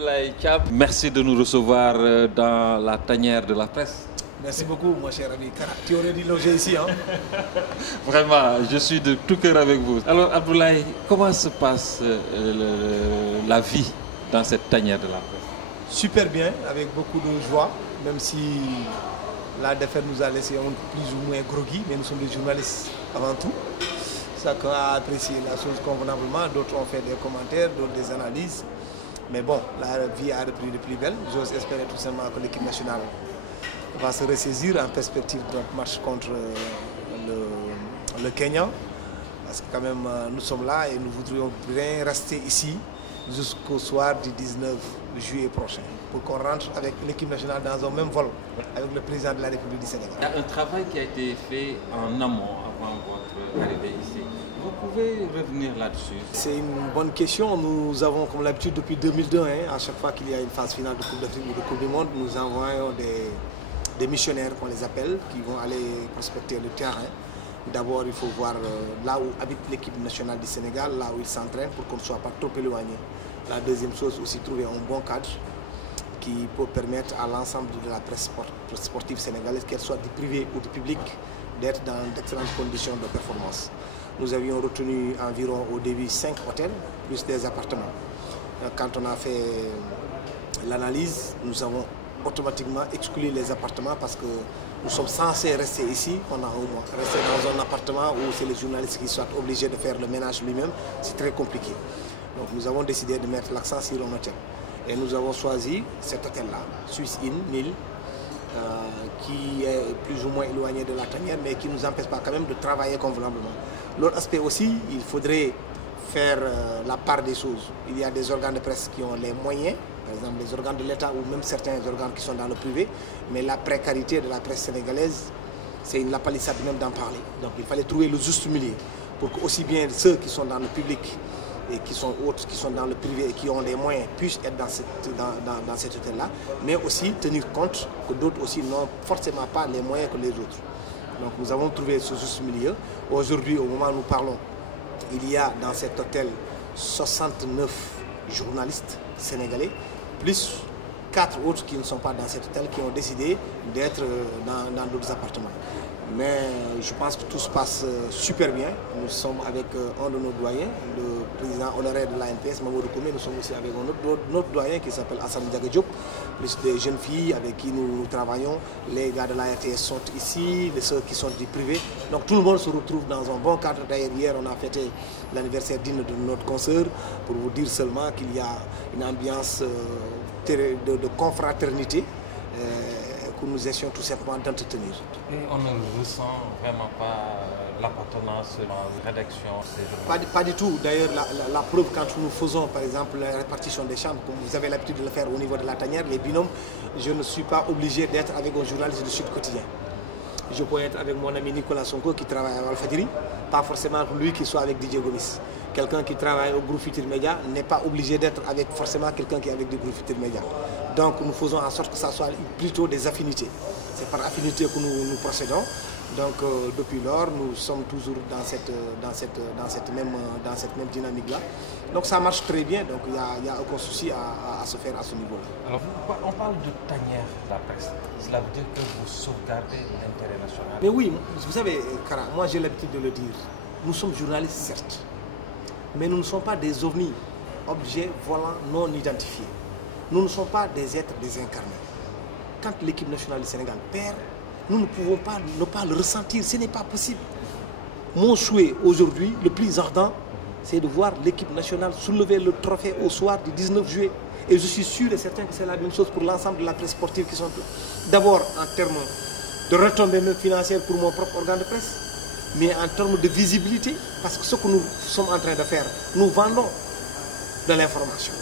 Abdoulaye Thiam. Merci de nous recevoir dans la tanière de la presse. Merci beaucoup, mon cher ami Kara. Tu aurais dû loger ici, hein? Vraiment, je suis de tout cœur avec vous. Alors, Abdoulaye, comment se passe la vie dans cette tanière de la presse? Super bien, avec beaucoup de joie, même si la défaite nous a laissé plus ou moins groggy, mais nous sommes des journalistes avant tout. Chacun a apprécié la chose convenablement, d'autres ont fait des commentaires, d'autres des analyses. Mais bon, la vie a repris de plus belle. J'ose espérer tout simplement que l'équipe nationale va se ressaisir en perspective de notre match contre le Kenya. Parce que quand même, nous sommes là et nous voudrions bien rester ici jusqu'au soir du 19 juillet prochain pour qu'on rentre avec l'équipe nationale dans un même vol avec le président de la République du Sénégal. Il y a un travail qui a été fait en amont avant votre arrivée ici. Vous pouvez revenir là-dessus? C'est une bonne question. Nous avons, comme l'habitude, depuis 2002, à chaque fois qu'il y a une phase finale de Coupe d'Afrique ou de Coupe du Monde, nous envoyons des missionnaires, qu'on les appelle, qui vont aller prospecter le terrain. D'abord, il faut voir là où habite l'équipe nationale du Sénégal, là où ils s'entraînent, pour qu'on ne soit pas trop éloigné. La deuxième chose, aussi trouver un bon cadre qui peut permettre à l'ensemble de la presse sportive sénégalaise, qu'elle soit du privé ou du public, d'être dans d'excellentes conditions de performance. Nous avions retenu environ au début 5 hôtels, plus des appartements. Quand on a fait l'analyse, nous avons automatiquement exclu les appartements parce que nous sommes censés rester ici pendant un mois. Rester dans un appartement où c'est les journalistes qui sont obligés de faire le ménage lui-même, c'est très compliqué. Donc nous avons décidé de mettre l'accent sur un hôtel. Et nous avons choisi cet hôtel-là, Swiss Inn, 1000, qui est plus ou moins éloigné de la tanière, mais qui ne nous empêche pas quand même de travailler convenablement. L'autre aspect aussi, il faudrait faire la part des choses. Il y a des organes de presse qui ont les moyens, par exemple les organes de l'État ou même certains organes qui sont dans le privé, mais la précarité de la presse sénégalaise, c'est la palissade même d'en parler. Donc il fallait trouver le juste milieu pour que aussi bien ceux qui sont dans le public et qui sont autres, qui sont dans le privé et qui ont des moyens puissent être dans cet hôtel-là, mais aussi tenir compte que d'autres aussi n'ont forcément pas les moyens que les autres. Donc nous avons trouvé ce juste milieu. Aujourd'hui, au moment où nous parlons, il y a dans cet hôtel 69 journalistes sénégalais, plus 4 autres qui ne sont pas dans cet hôtel, qui ont décidé d'être dans d'autres appartements. Mais je pense que tout se passe super bien. Nous sommes avec un de nos doyens, le président honoraire de l'ANPS, Mamadou Koumé. Nous sommes aussi avec un autre doyen qui s'appelle Hassan Diaga Diop, plus des jeunes filles avec qui nous travaillons. Les gars de la RTS sont ici, ceux qui sont du privé. Donc tout le monde se retrouve dans un bon cadre. D'ailleurs, hier, on a fêté l'anniversaire d'hymne de notre consoeur pour vous dire seulement qu'il y a une ambiance de confraternité que nous essayons tout simplement d'entretenir. Et on ne ressent vraiment pas l'appartenance dans la rédaction ces journaux? Pas du tout. D'ailleurs, la preuve, quand nous faisons par exemple la répartition des chambres, comme vous avez l'habitude de le faire au niveau de la tanière, les binômes, je ne suis pas obligé d'être avec un journaliste du Sud Quotidien. Je peux être avec mon ami Nicolas Sonko qui travaille à Al-Fadjri, pas forcément lui qui soit avec Didier Gomis. Quelqu'un qui travaille au groupe Futur Média n'est pas obligé d'être avec forcément quelqu'un qui est avec du groupe Futur Média. Donc nous faisons en sorte que ça soit plutôt des affinités. C'est par affinité que nous procédons. Donc depuis lors, nous sommes toujours dans cette même dynamique-là. Donc ça marche très bien, donc il n'y a aucun souci à se faire à ce niveau-là. Alors on parle de tanière de la presse. Cela veut dire que vous sauvegardez l'intérêt national? Mais oui, vous savez, Kara, moi j'ai l'habitude de le dire. Nous sommes journalistes, certes, mais nous ne sommes pas des ovnis, objets volants non identifiés. Nous ne sommes pas des êtres désincarnés. Quand l'équipe nationale du Sénégal perd, nous ne pouvons pas ne pas le ressentir, ce n'est pas possible. Mon souhait aujourd'hui, le plus ardent, c'est de voir l'équipe nationale soulever le trophée au soir du 19 juillet. Et je suis sûr et certain que c'est la même chose pour l'ensemble de la presse sportive qui sont là. D'abord en termes de retombées même financières pour mon propre organe de presse, mais en termes de visibilité, parce que ce que nous sommes en train de faire, nous vendons de l'information.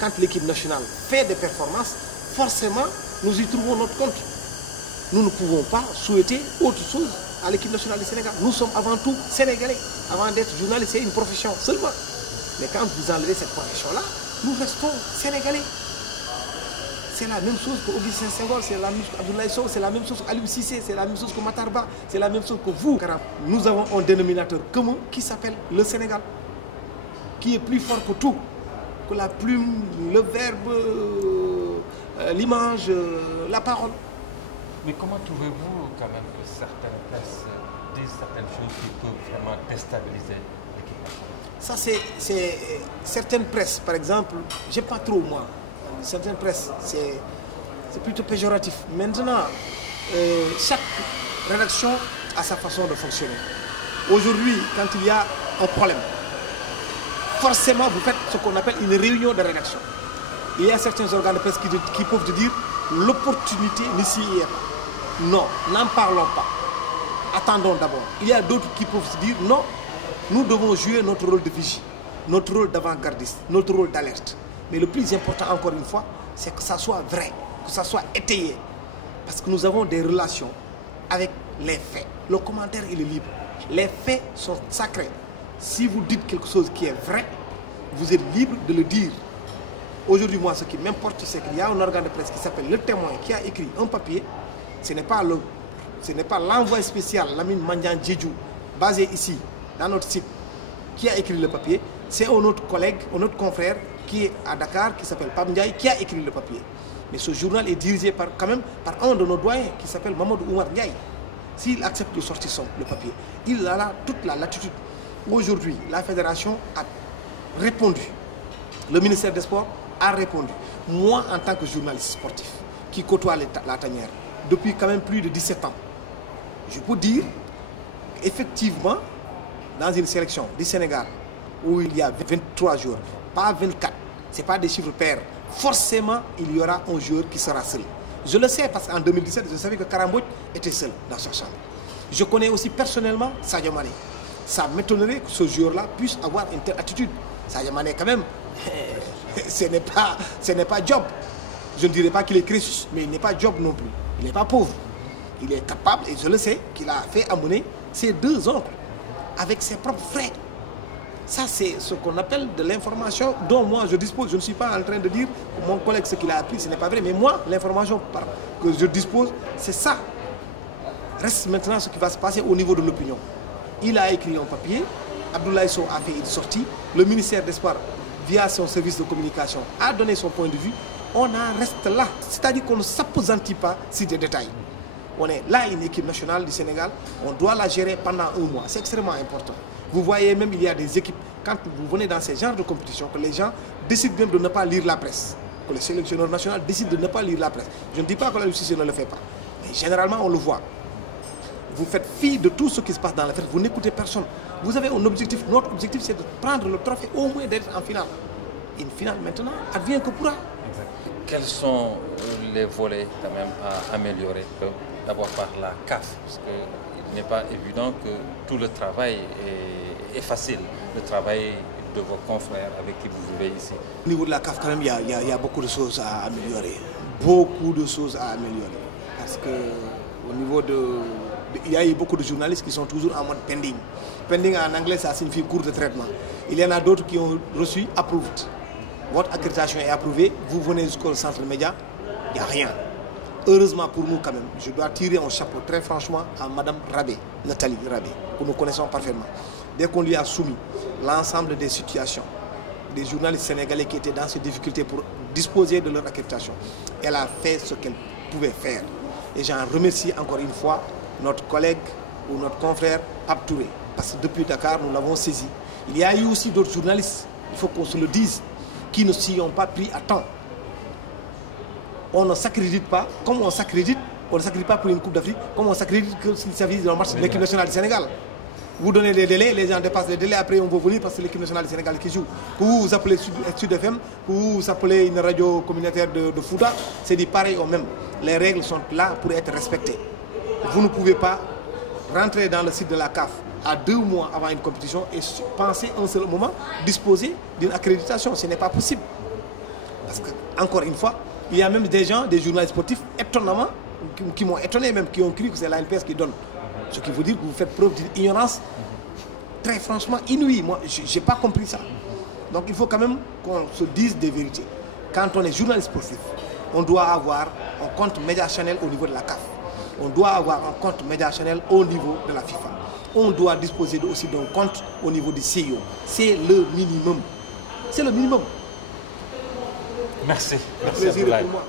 Quand l'équipe nationale fait des performances, forcément, nous y trouvons notre compte. Nous ne pouvons pas souhaiter autre chose à l'équipe nationale du Sénégal. Nous sommes avant tout sénégalais. Avant d'être journaliste, c'est une profession seulement. Mais quand vous enlevez cette profession-là, nous restons sénégalais. C'est la même chose que Augustin Senghor, c'est la même chose qu'Abdoulaye Sow, c'est la même chose qu'Aliou Cissé, c'est la même chose que Matarba, c'est la même chose que vous. Nous avons un dénominateur commun qui s'appelle le Sénégal, qui est plus fort que tout. que la plume, le verbe, l'image, la parole. Mais comment trouvez-vous quand même que certaines presses disent certaines choses qui peuvent vraiment déstabiliser l'équipe nationale? Ça, c'est certaines presses, par exemple, j'ai pas trop moi. Certaines presses, c'est plutôt péjoratif. Maintenant, chaque rédaction a sa façon de fonctionner. Aujourd'hui, quand il y a un problème, forcément, vous faites ce qu'on appelle une réunion de rédaction. Il y a certains organes de presse qui peuvent te dire l'opportunité n'ici est pas. Non, n'en parlons pas. Attendons d'abord. Il y a d'autres qui peuvent se dire non, nous devons jouer notre rôle de vigie, notre rôle d'avant-gardiste, notre rôle d'alerte. Mais le plus important, encore une fois, c'est que ça soit vrai, que ça soit étayé. Parce que nous avons des relations avec les faits. Le commentaire, il est libre. Les faits sont sacrés. Si vous dites quelque chose qui est vrai, vous êtes libre de le dire. Aujourd'hui, moi, ce qui m'importe, c'est qu'il y a un organe de presse qui s'appelle Le Témoin, qui a écrit un papier. Ce n'est pas l'envoyé spécial Lamine Mandian Djedjou, basé ici, dans notre site, qui a écrit le papier. C'est un autre collègue, un autre confrère qui est à Dakar, qui s'appelle Pam Ndiaye, qui a écrit le papier. Mais ce journal est dirigé quand même par un de nos doyens, qui s'appelle Mamadou Oumar Ndiaye. S'il accepte de sortir le papier, il a là toute la latitude. Aujourd'hui, la fédération a répondu. Le ministère des Sports a répondu. Moi, en tant que journaliste sportif, qui côtoie la tanière, depuis quand même plus de 17 ans, je peux dire, effectivement, dans une sélection du Sénégal, où il y a 23 joueurs, pas 24, ce n'est pas des chiffres pairs, forcément, il y aura un joueur qui sera seul. Je le sais parce qu'en 2017, je savais que Karambouch était seul dans sa chambre. Je connais aussi personnellement Sadio Mané. Ça m'étonnerait que ce joueur-là puisse avoir une telle attitude. Sadio Mané, quand même, ce n'est pas Job. Je ne dirais pas qu'il est Crésus, mais il n'est pas Job non plus. Il n'est pas pauvre. Il est capable, et je le sais, qu'il a fait amener ses deux oncles avec ses propres frères. Ça, c'est ce qu'on appelle de l'information dont moi je dispose. Je ne suis pas en train de dire que mon collègue, ce qu'il a appris, ce n'est pas vrai. Mais moi, l'information que je dispose, c'est ça. Reste maintenant ce qui va se passer au niveau de l'opinion. Il a écrit un papier, Abdoulaye Sow a fait une sortie, le ministère des Sports, via son service de communication, a donné son point de vue. On en reste là. C'est-à-dire qu'on ne s'appesantit pas sur des détails. On est là, une équipe nationale du Sénégal, on doit la gérer pendant un mois. C'est extrêmement important. Vous voyez même, il y a des équipes, quand vous venez dans ces genres de compétition, que les gens décident même de ne pas lire la presse. Que le sélectionneur national décide de ne pas lire la presse. Je ne dis pas que la justice ne le fait pas. Mais généralement, on le voit. Vous faites fi de tout ce qui se passe dans la fête, vous n'écoutez personne. Vous avez un objectif. Notre objectif, c'est de prendre le trophée, au moins d'être en finale. Une finale, maintenant, advient que pourra. Quels sont les volets quand même à améliorer? D'abord par la CAF, parce qu'il n'est pas évident que tout le travail est facile. Le travail de vos confrères avec qui vous vivez ici. Au niveau de la CAF, quand même, il y a beaucoup de choses à améliorer. Beaucoup de choses à améliorer. Parce que au niveau il y a eu beaucoup de journalistes qui sont toujours en mode pending. Pending en anglais, ça signifie cours de traitement. Il y en a d'autres qui ont reçu approved. Votre accréditation est approuvée, vous venez jusqu'au centre de médias, il n'y a rien. Heureusement pour nous quand même, je dois tirer un chapeau très franchement à Madame Rabé, Nathalie Rabé, que nous connaissons parfaitement. Dès qu'on lui a soumis l'ensemble des situations, des journalistes sénégalais qui étaient dans ces difficultés pour disposer de leur accréditation, elle a fait ce qu'elle pouvait faire. Et j'en remercie encore une fois notre collègue ou notre confrère Pape Touré, parce que depuis Dakar, nous l'avons saisi. Il y a eu aussi d'autres journalistes, il faut qu'on se le dise, qui ne s'y ont pas pris à temps. On ne s'accrédite pas, comme on s'accrédite, on ne s'accrédite pas pour une Coupe d'Afrique, comme on s'accrédite s'il s'agit d'un match de l'équipe nationale du Sénégal. Vous donnez des délais, les gens dépassent les délais, après on va venir parce que c'est l'équipe nationale du Sénégal qui joue. Que vous appelez Sud FM, que vous appelez une radio communautaire de Fouta, c'est dit pareil au même. Les règles sont là pour être respectées. Vous ne pouvez pas rentrer dans le site de la CAF à 2 mois avant une compétition et penser un seul moment disposer d'une accréditation. Ce n'est pas possible. Parce que, encore une fois, il y a même des gens, des journalistes sportifs, étonnamment, qui m'ont étonné même, qui ont cru que c'est l'ANPS qui donne. Ce qui veut dire que vous faites preuve d'une ignorance très franchement inouïe. Moi, je n'ai pas compris ça. Donc il faut quand même qu'on se dise des vérités. Quand on est journaliste sportif, on doit avoir un compte Média Channel au niveau de la CAF. On doit avoir un compte Média Channel au niveau de la FIFA. On doit disposer aussi d'un compte au niveau du CIO. C'est le minimum. C'est le minimum. Merci. Le Merci plaisir est Abdoulaye. pour moi.